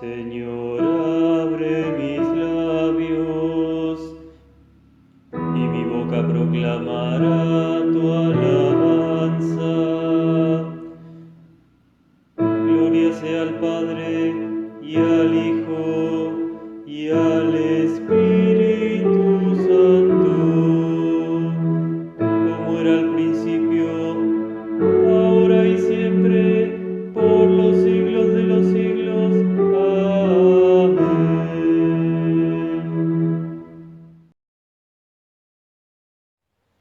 Señor, abre mis labios y mi boca proclamará tu alabanza. Gloria sea al Padre y al Hijo y al Espíritu Santo, como era al principio, ahora y siempre, por los siglos de los siglos. Amén.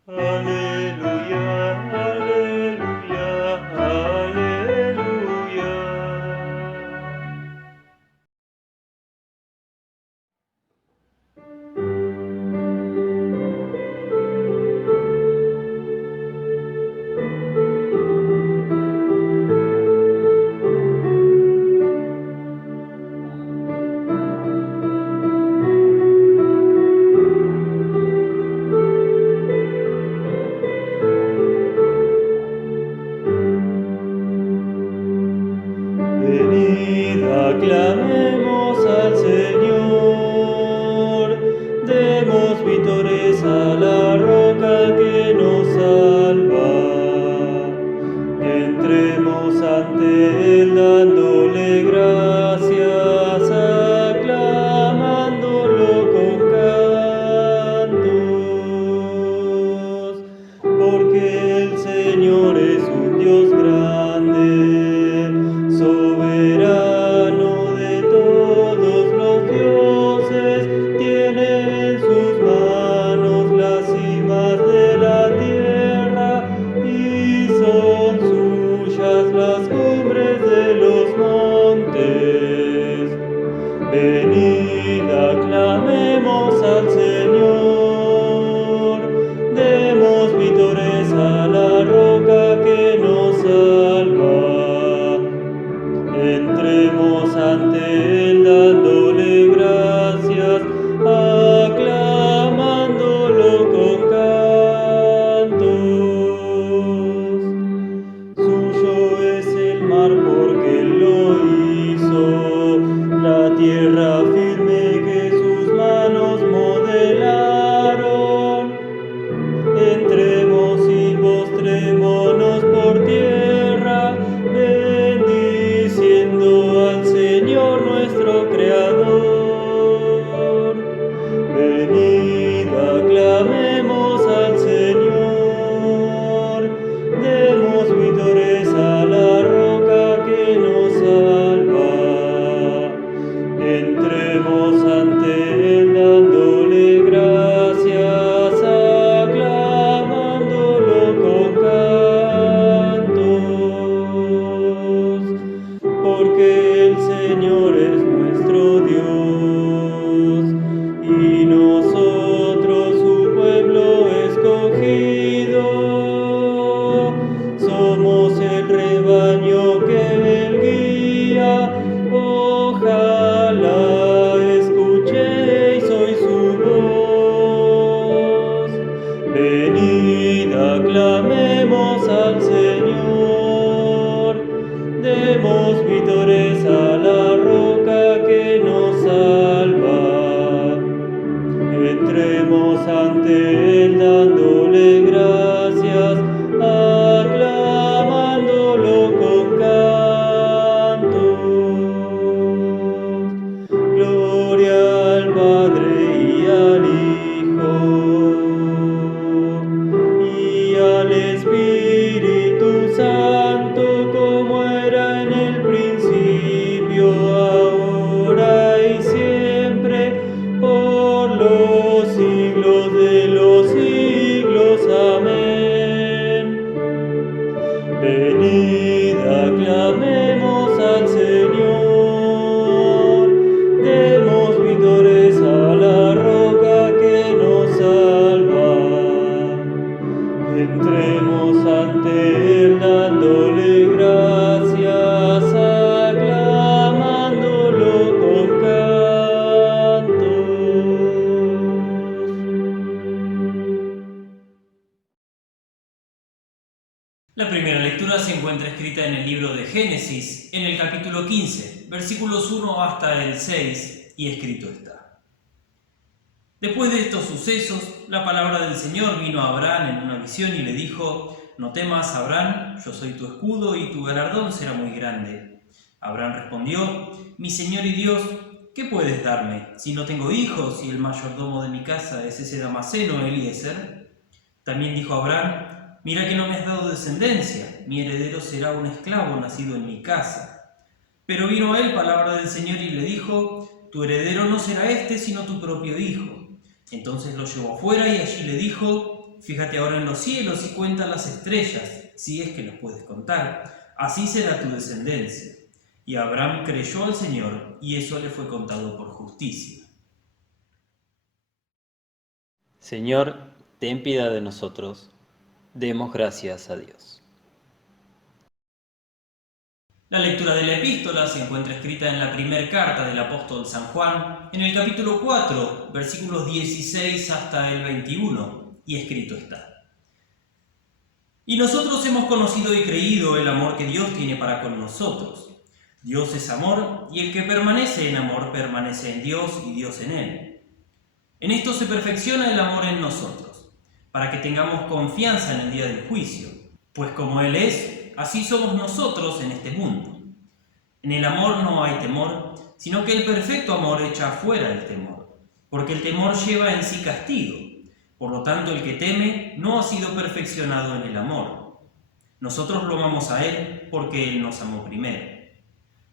Aleluya, aleluya, aleluya. Venid, aclamemos al Señor, demos vítores a la roca que nos salva. Entremos ante Él dándole gracias, aclamándolo con cantos, porque el Señor es un Dios grande, soberano de todos los dioses, tiene en sus manos las cimas de la tierra y son suyas las cumbres de los montes. Venid, aclamemos al Señor, demos vítores a la roca que nos salva. Entremos ante Él dándole gracias, aclamándolo con cantos. Suyo es el mar porque Él lo hizo, la tierra firme que sus manos modelaron. Entremos y postrémonos por tierra, bendiciendo al Señor nuestro Creador. Venid, aclamemos al Señor, demos vítores a la roca que nos salva. encuentra escrita en el libro de Génesis, en el capítulo 15, versículos 1 hasta el 6, y escrito está. Después de estos sucesos, la palabra del Señor vino a Abraham en una visión y le dijo: «No temas, Abraham, yo soy tu escudo y tu galardón será muy grande». Abraham respondió: «Mi Señor y Dios, ¿qué puedes darme si no tengo hijos y el mayordomo de mi casa es ese Damaseno, Eliezer?». También dijo Abraham: «Mira que no me has dado descendencia, mi heredero será un esclavo nacido en mi casa». Pero vino a él palabra del Señor y le dijo: «Tu heredero no será este, sino tu propio hijo». Entonces lo llevó afuera y allí le dijo: «Fíjate ahora en los cielos y cuenta las estrellas, si es que las puedes contar, así será tu descendencia». Y Abraham creyó al Señor, y eso le fue contado por justicia. Señor, ten piedad de nosotros. Demos gracias a Dios. La lectura de la epístola se encuentra escrita en la primera carta del apóstol San Juan, en el capítulo 4, versículos 16 hasta el 21, y escrito está: «Y nosotros hemos conocido y creído el amor que Dios tiene para con nosotros. Dios es amor, y el que permanece en amor permanece en Dios y Dios en él. En esto se perfecciona el amor en nosotros, para que tengamos confianza en el día del juicio, pues como Él es, así somos nosotros en este mundo. En el amor no hay temor, sino que el perfecto amor echa afuera el temor, porque el temor lleva en sí castigo. Por lo tanto, el que teme no ha sido perfeccionado en el amor. Nosotros lo amamos a Él porque Él nos amó primero.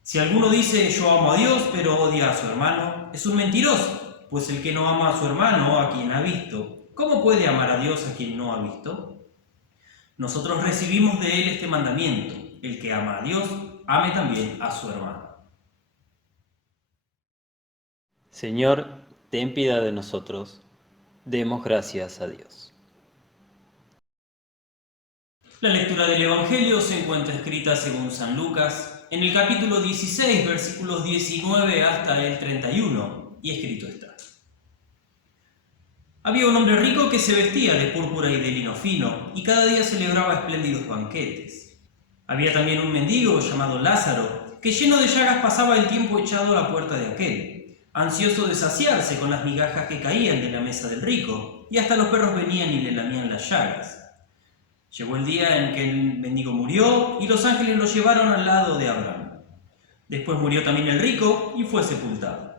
Si alguno dice yo amo a Dios, pero odia a su hermano, es un mentiroso, pues el que no ama a su hermano, a quien ha visto, ¿cómo puede amar a Dios a quien no ha visto? Nosotros recibimos de Él este mandamiento: el que ama a Dios, ame también a su hermano». Señor, ten piedad de nosotros. Demos gracias a Dios. La lectura del Evangelio se encuentra escrita según San Lucas, en el capítulo 16, versículos 19 hasta el 31, y escrito está: «Había un hombre rico que se vestía de púrpura y de lino fino, y cada día celebraba espléndidos banquetes. Había también un mendigo llamado Lázaro, que lleno de llagas pasaba el tiempo echado a la puerta de aquel, ansioso de saciarse con las migajas que caían de la mesa del rico, y hasta los perros venían y le lamían las llagas. Llegó el día en que el mendigo murió, y los ángeles lo llevaron al lado de Abraham. Después murió también el rico y fue sepultado.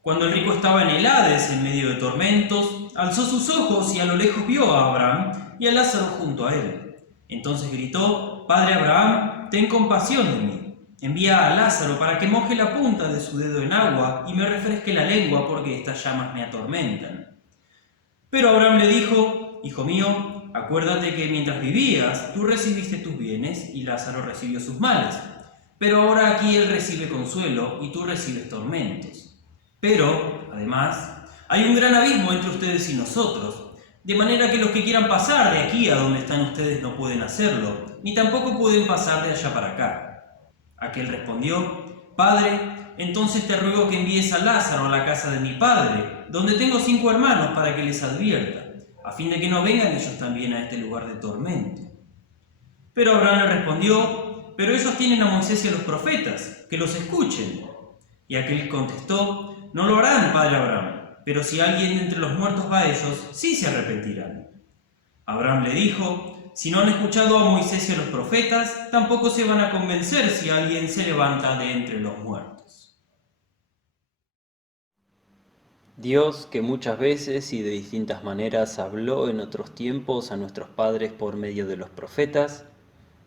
Cuando el rico estaba en el Hades, en medio de tormentos, alzó sus ojos y a lo lejos vio a Abraham y a Lázaro junto a él. Entonces gritó: «Padre Abraham, ten compasión de mí. Envía a Lázaro para que moje la punta de su dedo en agua y me refresque la lengua, porque estas llamas me atormentan». Pero Abraham le dijo: «Hijo mío, acuérdate que mientras vivías, tú recibiste tus bienes y Lázaro recibió sus males. Pero ahora aquí él recibe consuelo y tú recibes tormentos. Pero, además, hay un gran abismo entre ustedes y nosotros, de manera que los que quieran pasar de aquí a donde están ustedes no pueden hacerlo, ni tampoco pueden pasar de allá para acá». Aquel respondió: «Padre, entonces te ruego que envíes a Lázaro a la casa de mi padre, donde tengo 5 hermanos, para que les advierta, a fin de que no vengan ellos también a este lugar de tormento». Pero Abraham le respondió: «Pero ellos tienen a Moisés y a los profetas, que los escuchen». Y aquel contestó: «No lo harán, padre Abraham, pero si alguien de entre los muertos va a ellos, sí se arrepentirán». Abraham le dijo: «Si no han escuchado a Moisés y a los profetas, tampoco se van a convencer si alguien se levanta de entre los muertos». Dios, que muchas veces y de distintas maneras habló en otros tiempos a nuestros padres por medio de los profetas,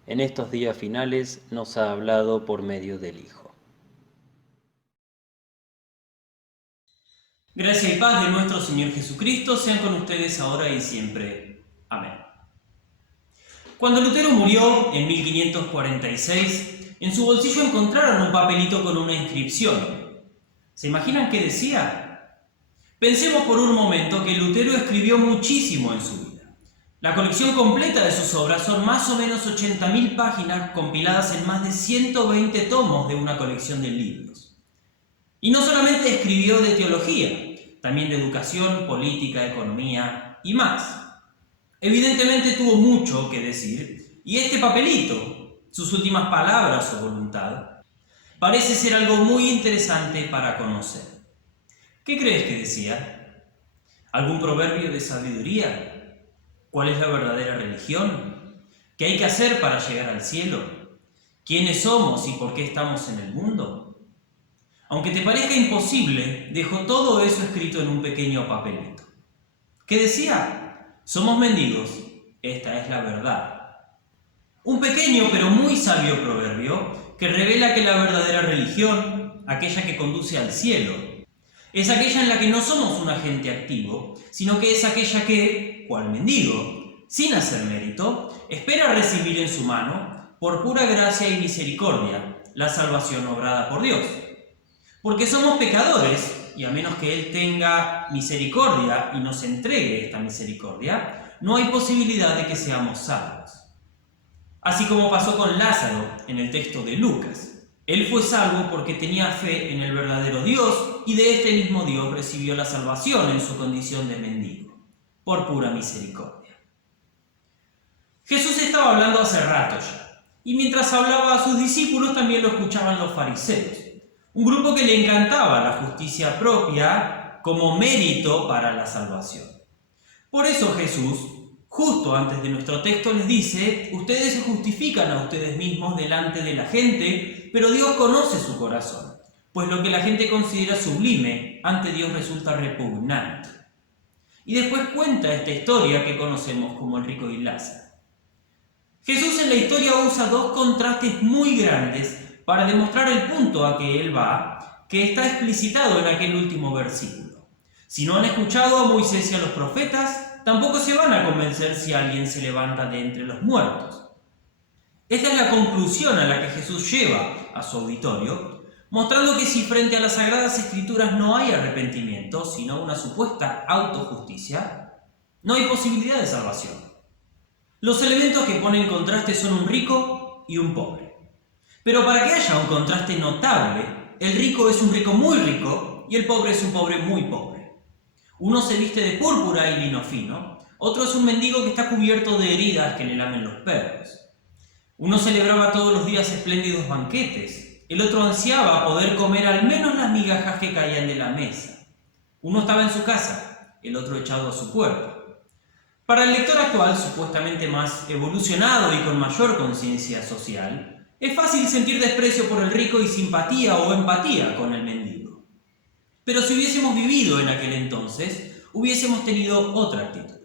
en estos días finales nos ha hablado por medio del Hijo. Gracia y paz de nuestro Señor Jesucristo sean con ustedes ahora y siempre. Amén. Cuando Lutero murió en 1546, en su bolsillo encontraron un papelito con una inscripción. ¿Se imaginan qué decía? Pensemos por un momento que Lutero escribió muchísimo en su vida. La colección completa de sus obras son más o menos 80.000 páginas compiladas en más de 120 tomos de una colección de libros. Y no solamente escribió de teología, también de educación, política, economía y más. Evidentemente tuvo mucho que decir, y este papelito sus últimas palabras o voluntad, parece ser algo muy interesante para conocer. ¿Qué crees que decía? ¿Algún proverbio de sabiduría? ¿Cuál es la verdadera religión? ¿Qué hay que hacer para llegar al cielo? ¿Quiénes somos y por qué estamos en el mundo? Aunque te parezca imposible, dejó todo eso escrito en un pequeño papelito. ¿Qué decía? Somos mendigos, esta es la verdad. Un pequeño pero muy sabio proverbio que revela que la verdadera religión, aquella que conduce al cielo, es aquella en la que no somos un agente activo, sino que es aquella que, cual mendigo, sin hacer mérito, espera recibir en su mano, por pura gracia y misericordia, la salvación obrada por Dios. Porque somos pecadores, y a menos que Él tenga misericordia y nos entregue esta misericordia, no hay posibilidad de que seamos salvos. Así como pasó con Lázaro en el texto de Lucas. Él fue salvo porque tenía fe en el verdadero Dios y de este mismo Dios recibió la salvación en su condición de mendigo, por pura misericordia. Jesús estaba hablando hace rato ya, y mientras hablaba a sus discípulos también lo escuchaban los fariseos, un grupo que le encantaba la justicia propia como mérito para la salvación. Por eso Jesús, justo antes de nuestro texto, les dice: ustedes se justifican a ustedes mismos delante de la gente, pero Dios conoce su corazón, pues lo que la gente considera sublime, ante Dios resulta repugnante. Y después cuenta esta historia que conocemos como el rico y Lázaro. Jesús en la historia usa dos contrastes muy grandes para demostrar el punto a que él va, que está explicitado en aquel último versículo. Si no han escuchado a Moisés y a los profetas, tampoco se van a convencer si alguien se levanta de entre los muertos. Esta es la conclusión a la que Jesús lleva a su auditorio, mostrando que si frente a las Sagradas Escrituras no hay arrepentimiento, sino una supuesta autojusticia, no hay posibilidad de salvación. Los elementos que pone en contraste son un rico y un pobre. Pero para que haya un contraste notable, el rico es un rico muy rico y el pobre es un pobre muy pobre. Uno se viste de púrpura y lino fino, otro es un mendigo que está cubierto de heridas que le lamen los perros. Uno celebraba todos los días espléndidos banquetes, el otro ansiaba poder comer al menos las migajas que caían de la mesa. Uno estaba en su casa, el otro echado a su puerta. Para el lector actual, supuestamente más evolucionado y con mayor conciencia social, es fácil sentir desprecio por el rico y simpatía o empatía con el mendigo. Pero si hubiésemos vivido en aquel entonces, hubiésemos tenido otra actitud.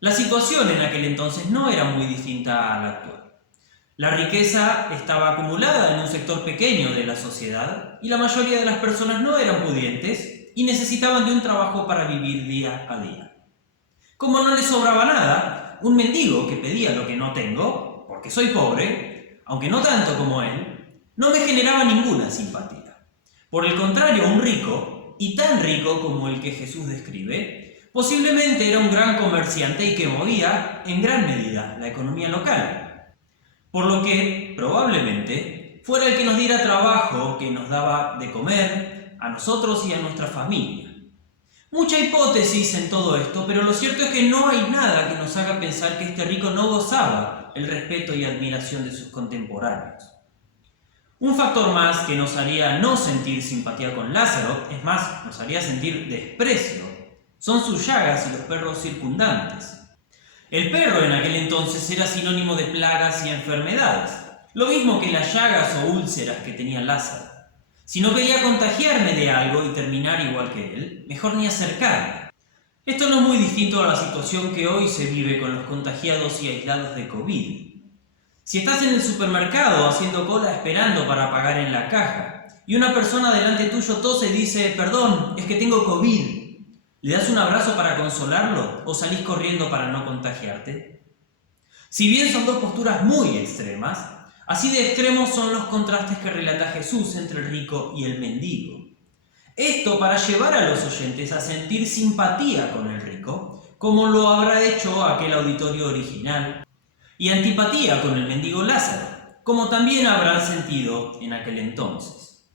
La situación en aquel entonces no era muy distinta a la actual. La riqueza estaba acumulada en un sector pequeño de la sociedad y la mayoría de las personas no eran pudientes y necesitaban de un trabajo para vivir día a día. Como no les sobraba nada, un mendigo que pedía lo que no tengo, porque soy pobre, aunque no tanto como él, no me generaba ninguna simpatía. Por el contrario, un rico, y tan rico como el que Jesús describe, posiblemente era un gran comerciante y que movía, en gran medida, la economía local. Por lo que, probablemente, fuera el que nos diera trabajo, que nos daba de comer a nosotros y a nuestra familia. Mucha hipótesis en todo esto, pero lo cierto es que no hay nada que nos haga pensar que este rico no gozaba el respeto y admiración de sus contemporáneos. Un factor más que nos haría no sentir simpatía con Lázaro, es más, nos haría sentir desprecio, son sus llagas y los perros circundantes. El perro en aquel entonces era sinónimo de plagas y enfermedades, lo mismo que las llagas o úlceras que tenía Lázaro. Si no quería contagiarme de algo y terminar igual que él, mejor ni acercarme. Esto no es muy distinto a la situación que hoy se vive con los contagiados y aislados de COVID. Si estás en el supermercado haciendo cola esperando para pagar en la caja y una persona delante tuyo tose y dice: perdón, es que tengo COVID, ¿le das un abrazo para consolarlo o salís corriendo para no contagiarte? Si bien son dos posturas muy extremas, así de extremos son los contrastes que relata Jesús entre el rico y el mendigo. Esto para llevar a los oyentes a sentir simpatía con el rico, como lo habrá hecho aquel auditorio original, y antipatía con el mendigo Lázaro, como también habrán sentido en aquel entonces.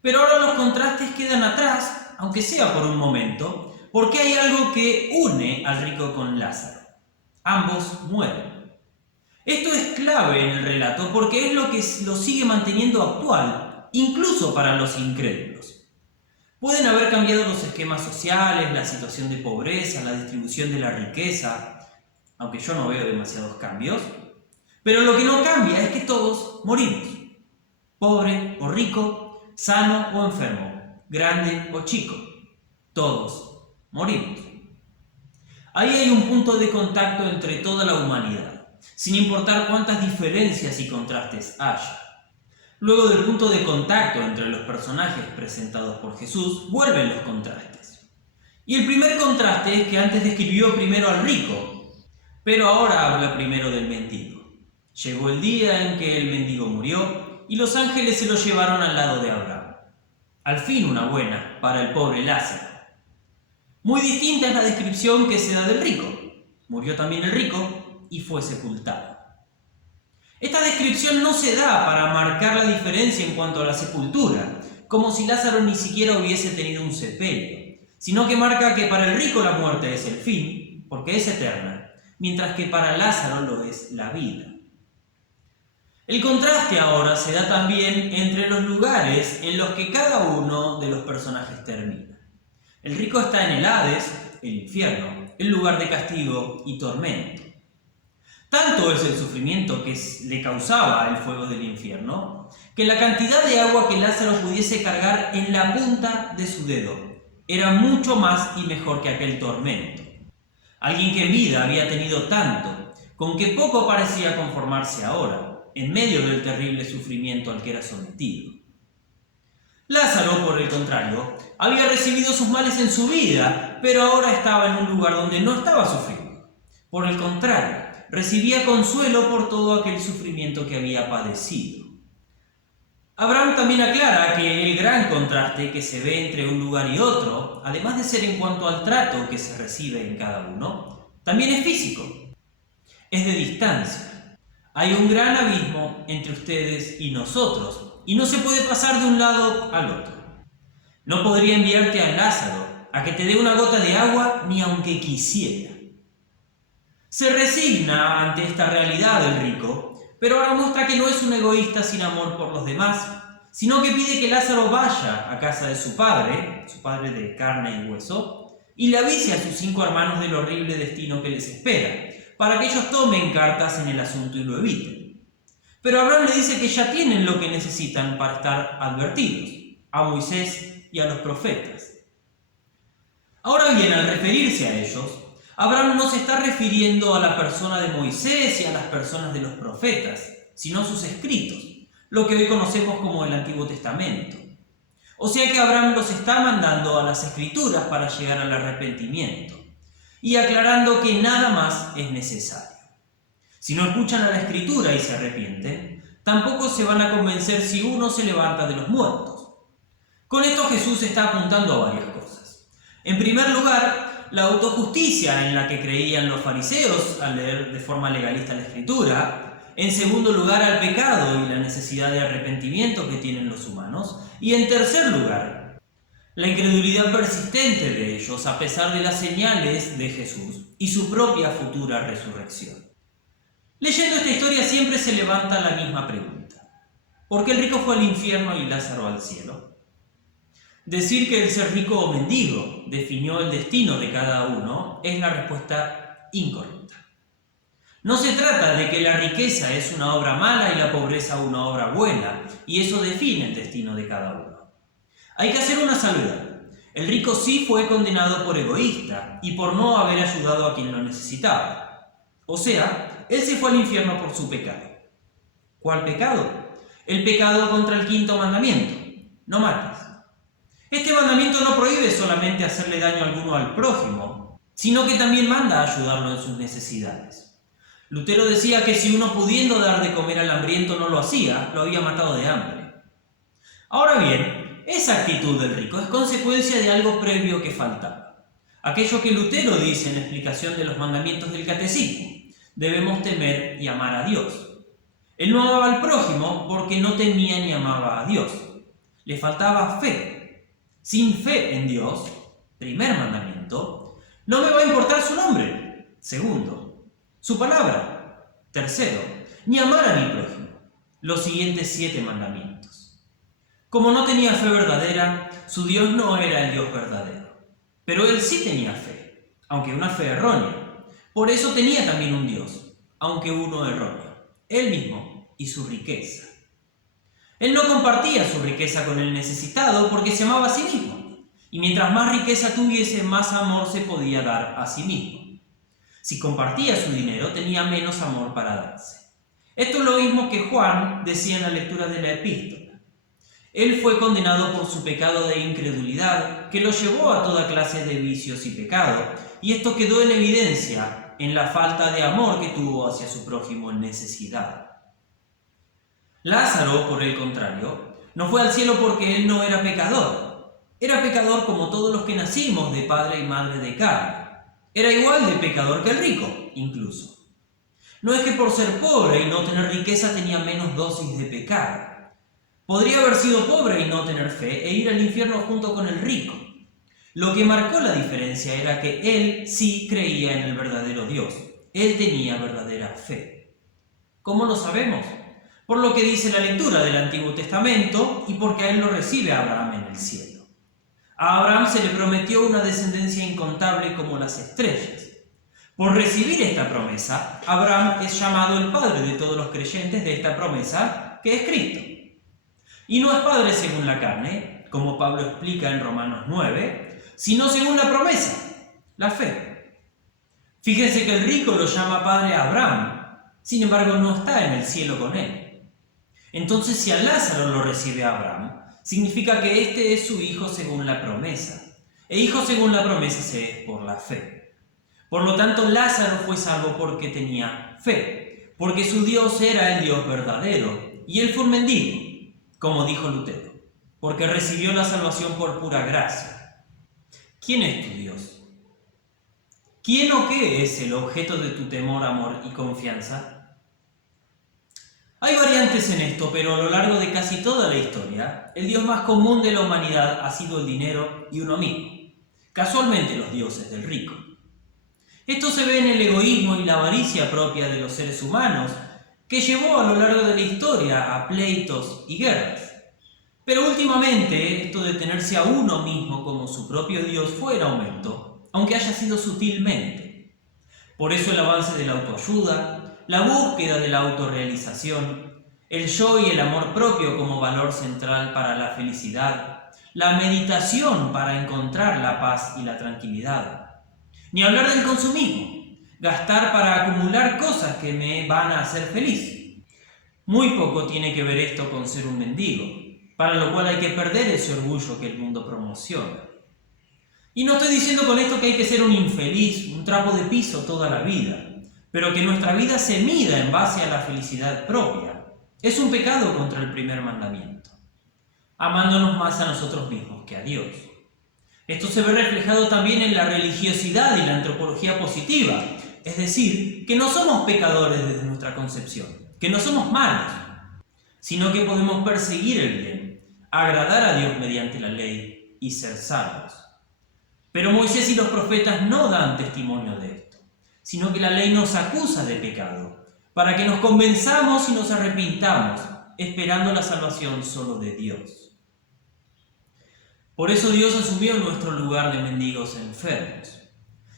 Pero ahora los contrastes quedan atrás, aunque sea por un momento, porque hay algo que une al rico con Lázaro. Ambos mueren. Esto es clave en el relato porque es lo que lo sigue manteniendo actual, incluso para los incrédulos. Pueden haber cambiado los esquemas sociales, la situación de pobreza, la distribución de la riqueza, aunque yo no veo demasiados cambios, pero lo que no cambia es que todos morimos. Pobre o rico, sano o enfermo, grande o chico, todos morimos. Ahí hay un punto de contacto entre toda la humanidad, sin importar cuántas diferencias y contrastes haya. Luego del punto de contacto entre los personajes presentados por Jesús, vuelven los contrastes. Y el primer contraste es que antes describió primero al rico, pero ahora habla primero del mendigo. Llegó el día en que el mendigo murió y los ángeles se lo llevaron al lado de Abraham. Al fin una buena para el pobre Lázaro. Muy distinta es la descripción que se da del rico. Murió también el rico y fue sepultado. Esta descripción no se da para marcar la diferencia en cuanto a la sepultura, como si Lázaro ni siquiera hubiese tenido un sepelio, sino que marca que para el rico la muerte es el fin, porque es eterna, mientras que para Lázaro lo es la vida. El contraste ahora se da también entre los lugares en los que cada uno de los personajes termina. El rico está en el Hades, el infierno, el lugar de castigo y tormento. Tanto es el sufrimiento que le causaba el fuego del infierno, que la cantidad de agua que Lázaro pudiese cargar en la punta de su dedo era mucho más y mejor que aquel tormento. Alguien que en vida había tenido tanto, con que poco parecía conformarse ahora, en medio del terrible sufrimiento al que era sometido. Lázaro, por el contrario, había recibido sus males en su vida, pero ahora estaba en un lugar donde no estaba sufriendo. Por el contrario, recibía consuelo por todo aquel sufrimiento que había padecido. Abraham también aclara que el gran contraste que se ve entre un lugar y otro, además de ser en cuanto al trato que se recibe en cada uno, también es físico, es de distancia. Hay un gran abismo entre ustedes y nosotros, y no se puede pasar de un lado al otro. No podría enviarte a Lázaro a que te dé una gota de agua ni aunque quisiera. Se resigna ante esta realidad del rico, pero ahora muestra que no es un egoísta sin amor por los demás, sino que pide que Lázaro vaya a casa de su padre de carne y hueso, y le avise a sus 5 hermanos del horrible destino que les espera, para que ellos tomen cartas en el asunto y lo eviten. Pero Abraham le dice que ya tienen lo que necesitan para estar advertidos, a Moisés y a los profetas. Ahora bien, al referirse a ellos, Abraham no se está refiriendo a la persona de Moisés y a las personas de los profetas, sino a sus escritos, lo que hoy conocemos como el Antiguo Testamento. O sea que Abraham los está mandando a las Escrituras para llegar al arrepentimiento, y aclarando que nada más es necesario. Si no escuchan a la Escritura y se arrepienten, tampoco se van a convencer si uno se levanta de los muertos. Con esto Jesús está apuntando a varias cosas. En primer lugar, la autojusticia en la que creían los fariseos al leer de forma legalista la Escritura. En segundo lugar, al pecado y la necesidad de arrepentimiento que tienen los humanos. Y en tercer lugar, la incredulidad persistente de ellos a pesar de las señales de Jesús y su propia futura resurrección. Leyendo esta historia siempre se levanta la misma pregunta. ¿Por qué el rico fue al infierno y Lázaro al cielo? Decir que el ser rico o mendigo definió el destino de cada uno es la respuesta incorrecta. No se trata de que la riqueza es una obra mala y la pobreza una obra buena, y eso define el destino de cada uno. Hay que hacer una salvedad. El rico sí fue condenado por egoísta y por no haber ayudado a quien lo necesitaba. O sea, él se fue al infierno por su pecado. ¿Cuál pecado? El pecado contra el 5.º mandamiento. No mates. Este mandamiento no prohíbe solamente hacerle daño alguno al prójimo, sino que también manda a ayudarlo en sus necesidades. Lutero decía que si uno pudiendo dar de comer al hambriento no lo hacía, lo había matado de hambre. Ahora bien, esa actitud del rico es consecuencia de algo previo que faltaba. Aquello que Lutero dice en la explicación de los mandamientos del catecismo: debemos temer y amar a Dios. Él no amaba al prójimo porque no temía ni amaba a Dios. Le faltaba fe. Sin fe en Dios, primer mandamiento, no me va a importar su nombre. Segundo, su palabra. Tercero, ni amar a mi prójimo. Los siguientes 7 mandamientos. Como no tenía fe verdadera, su Dios no era el Dios verdadero. Pero él sí tenía fe, aunque una fe errónea. Por eso tenía también un Dios, aunque uno erróneo, él mismo y su riqueza. Él no compartía su riqueza con el necesitado porque se amaba a sí mismo. Y mientras más riqueza tuviese, más amor se podía dar a sí mismo. Si compartía su dinero, tenía menos amor para darse. Esto es lo mismo que Juan decía en la lectura de la epístola. Él fue condenado por su pecado de incredulidad, que lo llevó a toda clase de vicios y pecado, y esto quedó en evidencia en la falta de amor que tuvo hacia su prójimo en necesidad. Lázaro, por el contrario, no fue al cielo porque él no era pecador. Era pecador como todos los que nacimos de padre y madre de carne. Era igual de pecador que el rico, incluso. No es que por ser pobre y no tener riqueza tenía menos dosis de pecado. Podría haber sido pobre y no tener fe e ir al infierno junto con el rico. Lo que marcó la diferencia era que él sí creía en el verdadero Dios. Él tenía verdadera fe. ¿Cómo lo sabemos? Por lo que dice la lectura del Antiguo Testamento y porque a él lo recibe Abraham en el cielo. A Abraham se le prometió una descendencia incontable como las estrellas. Por recibir esta promesa, Abraham es llamado el padre de todos los creyentes de esta promesa, que es Cristo. Y no es padre según la carne, como Pablo explica en Romanos 9, sino según la promesa, la fe. Fíjense que el rico lo llama padre a Abraham, sin embargo no está en el cielo con él. Entonces, si a Lázaro lo recibe Abraham, significa que este es su hijo según la promesa. E hijo según la promesa se es por la fe. Por lo tanto, Lázaro fue salvo porque tenía fe, porque su Dios era el Dios verdadero, y él fue un mendigo, como dijo Lutero, porque recibió la salvación por pura gracia. ¿Quién es tu Dios? ¿Quién o qué es el objeto de tu temor, amor y confianza? Hay variantes en esto, pero a lo largo de casi toda la historia, el Dios más común de la humanidad ha sido el dinero y uno mismo, casualmente los dioses del rico. Esto se ve en el egoísmo y la avaricia propia de los seres humanos, que llevó a lo largo de la historia a pleitos y guerras. Pero últimamente, esto de tenerse a uno mismo como su propio Dios fue en aumento, aunque haya sido sutilmente. Por eso el avance de la autoayuda, la búsqueda de la autorrealización, el yo y el amor propio como valor central para la felicidad, la meditación para encontrar la paz y la tranquilidad. Ni hablar del consumismo, gastar para acumular cosas que me van a hacer feliz. Muy poco tiene que ver esto con ser un mendigo, para lo cual hay que perder ese orgullo que el mundo promociona. Y no estoy diciendo con esto que hay que ser un infeliz, un trapo de piso toda la vida, pero que nuestra vida se mida en base a la felicidad propia. Es un pecado contra el primer mandamiento, amándonos más a nosotros mismos que a Dios. Esto se ve reflejado también en la religiosidad y la antropología positiva, es decir, que no somos pecadores desde nuestra concepción, que no somos malos, sino que podemos perseguir el bien, agradar a Dios mediante la ley y ser salvos. Pero Moisés y los profetas no dan testimonio de esto, sino que la ley nos acusa de pecado, para que nos convenzamos y nos arrepintamos, esperando la salvación solo de Dios. Por eso Dios asumió nuestro lugar de mendigos enfermos.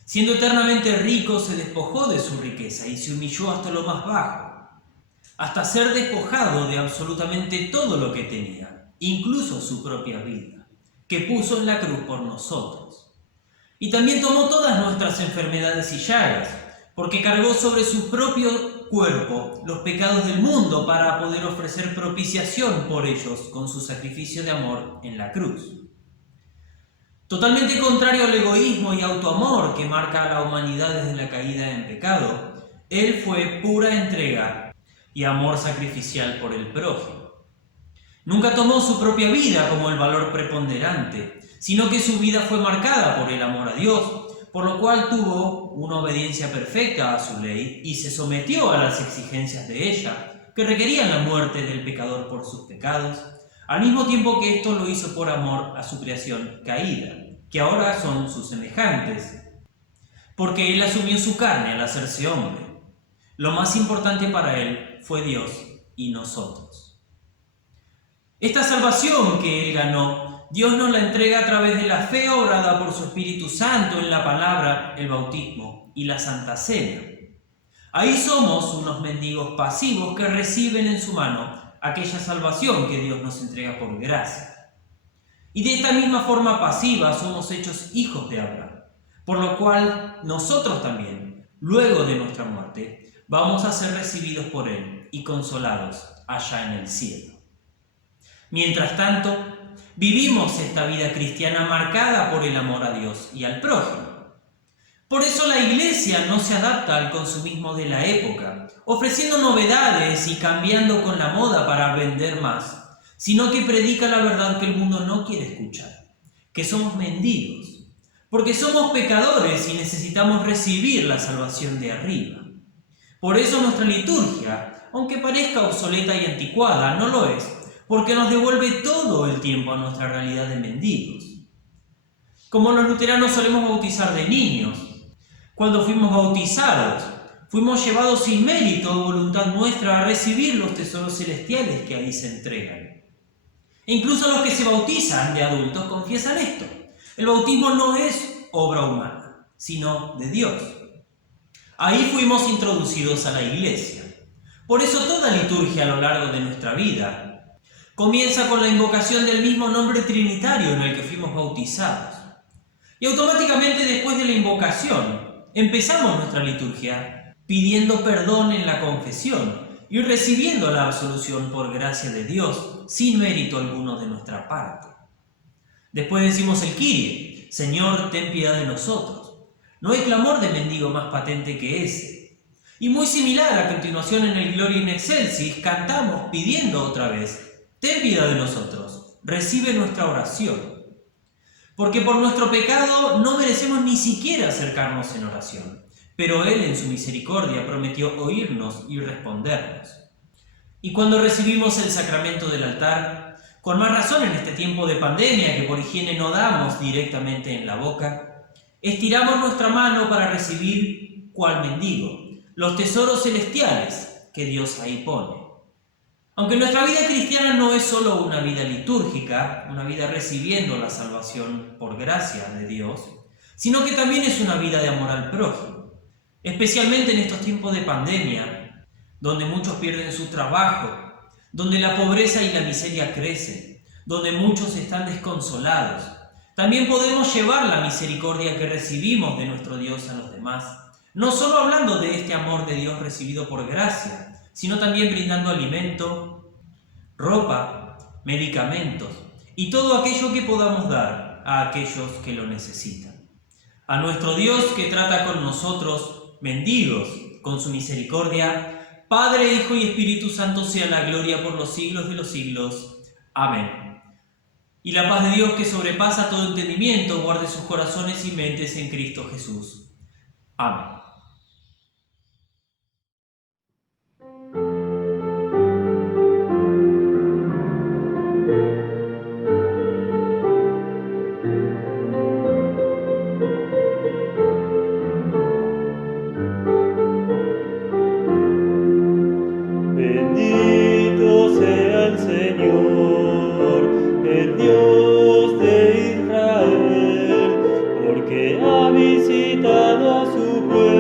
Siendo eternamente rico, se despojó de su riqueza y se humilló hasta lo más bajo, hasta ser despojado de absolutamente todo lo que tenía, incluso su propia vida, que puso en la cruz por nosotros. Y también tomó todas nuestras enfermedades y llagas, porque cargó sobre su propio cuerpo los pecados del mundo para poder ofrecer propiciación por ellos con su sacrificio de amor en la cruz. Totalmente contrario al egoísmo y autoamor que marca a la humanidad desde la caída en pecado, él fue pura entrega y amor sacrificial por el prójimo. Nunca tomó su propia vida como el valor preponderante, sino que su vida fue marcada por el amor a Dios, por lo cual tuvo una obediencia perfecta a su ley y se sometió a las exigencias de ella, que requerían la muerte del pecador por sus pecados, al mismo tiempo que esto lo hizo por amor a su creación caída, que ahora son sus semejantes, porque él asumió su carne al hacerse hombre. Lo más importante para él fue Dios y nosotros. Esta salvación que él ganó, Dios nos la entrega a través de la fe obrada por su Espíritu Santo en la palabra, el bautismo y la Santa Cena. Ahí somos unos mendigos pasivos que reciben en su mano aquella salvación que Dios nos entrega por gracia. Y de esta misma forma pasiva somos hechos hijos de Abraham, por lo cual nosotros también, luego de nuestra muerte, vamos a ser recibidos por Él y consolados allá en el cielo. Mientras tanto, vivimos esta vida cristiana marcada por el amor a Dios y al prójimo. Por eso la Iglesia no se adapta al consumismo de la época, ofreciendo novedades y cambiando con la moda para vender más, sino que predica la verdad que el mundo no quiere escuchar, que somos mendigos, porque somos pecadores y necesitamos recibir la salvación de arriba. Por eso nuestra liturgia, aunque parezca obsoleta y anticuada, no lo es, porque nos devuelve todo el tiempo a nuestra realidad de mendigos. Como los luteranos solemos bautizar de niños, cuando fuimos bautizados, fuimos llevados sin mérito o voluntad nuestra a recibir los tesoros celestiales que ahí se entregan. E incluso los que se bautizan de adultos confiesan esto. El bautismo no es obra humana, sino de Dios. Ahí fuimos introducidos a la Iglesia. Por eso toda liturgia a lo largo de nuestra vida comienza con la invocación del mismo nombre trinitario en el que fuimos bautizados. Y automáticamente después de la invocación, empezamos nuestra liturgia pidiendo perdón en la confesión y recibiendo la absolución por gracia de Dios, sin mérito alguno de nuestra parte. Después decimos el Kyrie, Señor, ten piedad de nosotros. No hay clamor de mendigo más patente que ese. Y muy similar, a continuación en el Gloria in Excelsis, cantamos pidiendo otra vez, ten piedad de nosotros, recibe nuestra oración. Porque por nuestro pecado no merecemos ni siquiera acercarnos en oración, pero Él en su misericordia prometió oírnos y respondernos. Y cuando recibimos el sacramento del altar, con más razón en este tiempo de pandemia que por higiene no damos directamente en la boca, estiramos nuestra mano para recibir, cual mendigo, los tesoros celestiales que Dios ahí pone. Aunque nuestra vida cristiana no es solo una vida litúrgica, una vida recibiendo la salvación por gracia de Dios, sino que también es una vida de amor al prójimo, especialmente en estos tiempos de pandemia, donde muchos pierden su trabajo, donde la pobreza y la miseria crecen, donde muchos están desconsolados. También podemos llevar la misericordia que recibimos de nuestro Dios a los demás, no solo hablando de este amor de Dios recibido por gracia, sino también brindando alimento, ropa, medicamentos y todo aquello que podamos dar a aquellos que lo necesitan. A nuestro Dios que trata con nosotros, mendigos, con su misericordia, Padre, Hijo y Espíritu Santo sea la gloria por los siglos de los siglos. Amén. Y la paz de Dios que sobrepasa todo entendimiento guarde sus corazones y mentes en Cristo Jesús. Amén. Bendito sea el Señor, el Dios de Israel, porque ha visitado a su pueblo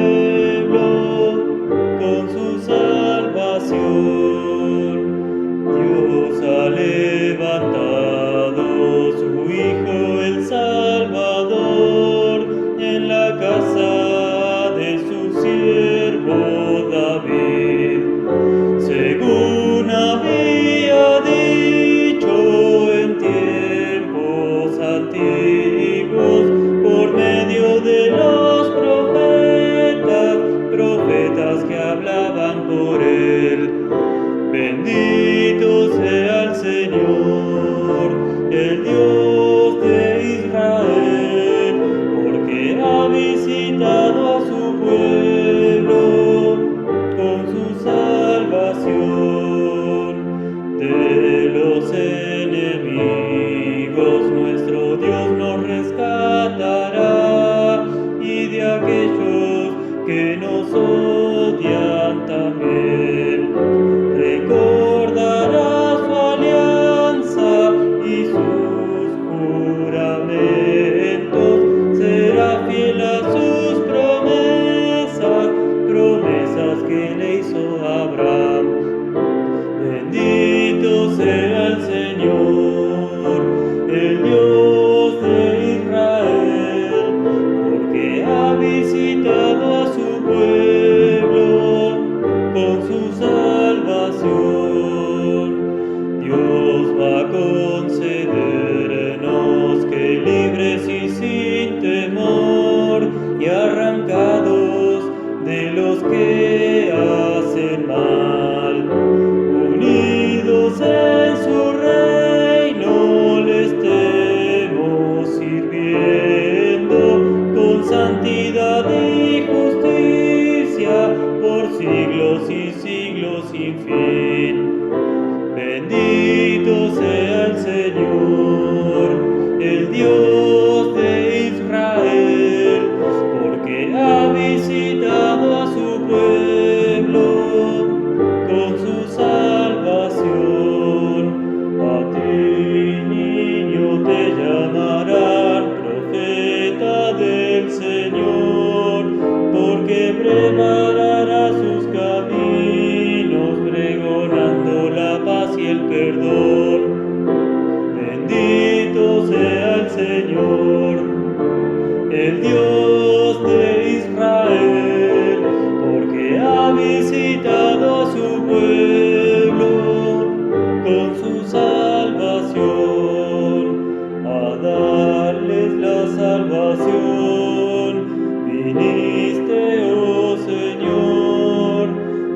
separará sus caminos, pregonando la paz y el perdón. Bendito sea el Señor, el Dios de Israel, porque ha visitado a su pueblo con su salvación, a darles la salvación. Viniste, oh Señor,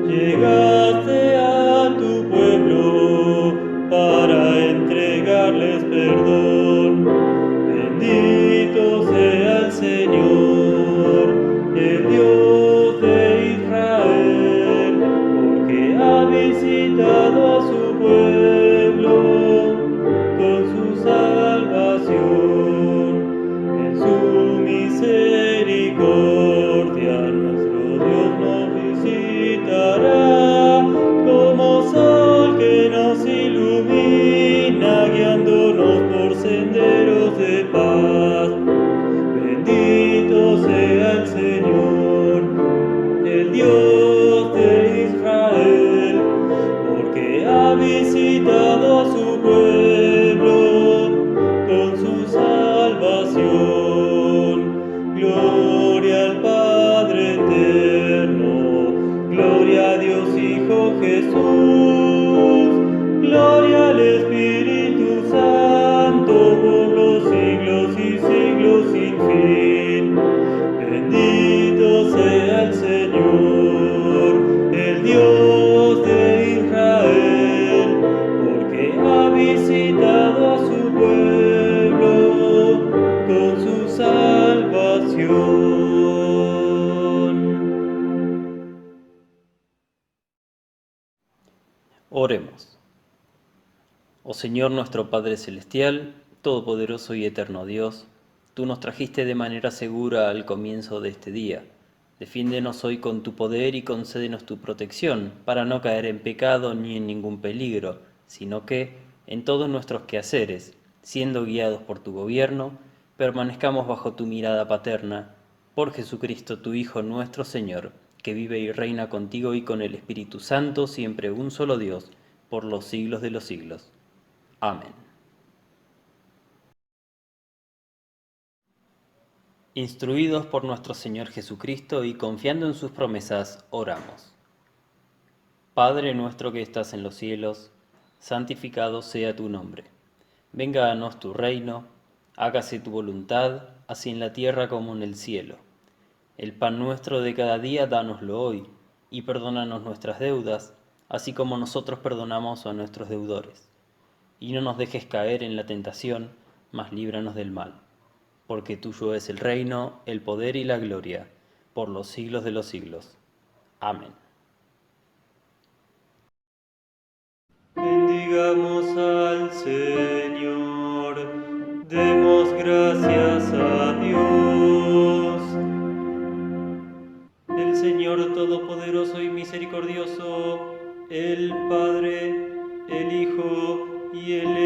llegaste a tu pueblo para entregarles perdón. Bendito sea el Señor, el Dios de Israel, porque ha visitado a su pueblo con su salvación. En su misericordia nuestro Dios nos visitará, como sol que nos ilumina, guiándonos por senderos de paz. Bendito sea el Señor, el Dios de Israel, porque ha visitado a su pueblo con su salvación. Gloria al Padre eterno, gloria a Dios Hijo Jesús, gloria al Espíritu Santo por los siglos y siglos sin fin. Bendito sea el Señor, el Dios de Israel, porque ha visitado a su pueblo con su salvación. Oremos. Oh Señor nuestro Padre Celestial, Todopoderoso y Eterno Dios, tú nos trajiste de manera segura al comienzo de este día. Defiéndenos hoy con tu poder y concédenos tu protección, para no caer en pecado ni en ningún peligro, sino que, en todos nuestros quehaceres, siendo guiados por tu gobierno, permanezcamos bajo tu mirada paterna, por Jesucristo tu Hijo nuestro Señor, que vive y reina contigo y con el Espíritu Santo, siempre un solo Dios, por los siglos de los siglos. Amén. Instruidos por nuestro Señor Jesucristo y confiando en sus promesas, oramos. Padre nuestro que estás en los cielos, santificado sea tu nombre. Venga a nos tu reino, hágase tu voluntad, así en la tierra como en el cielo. El pan nuestro de cada día, dánoslo hoy, y perdónanos nuestras deudas, así como nosotros perdonamos a nuestros deudores. Y no nos dejes caer en la tentación, mas líbranos del mal. Porque tuyo es el reino, el poder y la gloria, por los siglos de los siglos. Amén. Bendigamos al Señor, demos gracias a Dios. El Señor Todopoderoso y Misericordioso, el Padre, el Hijo y el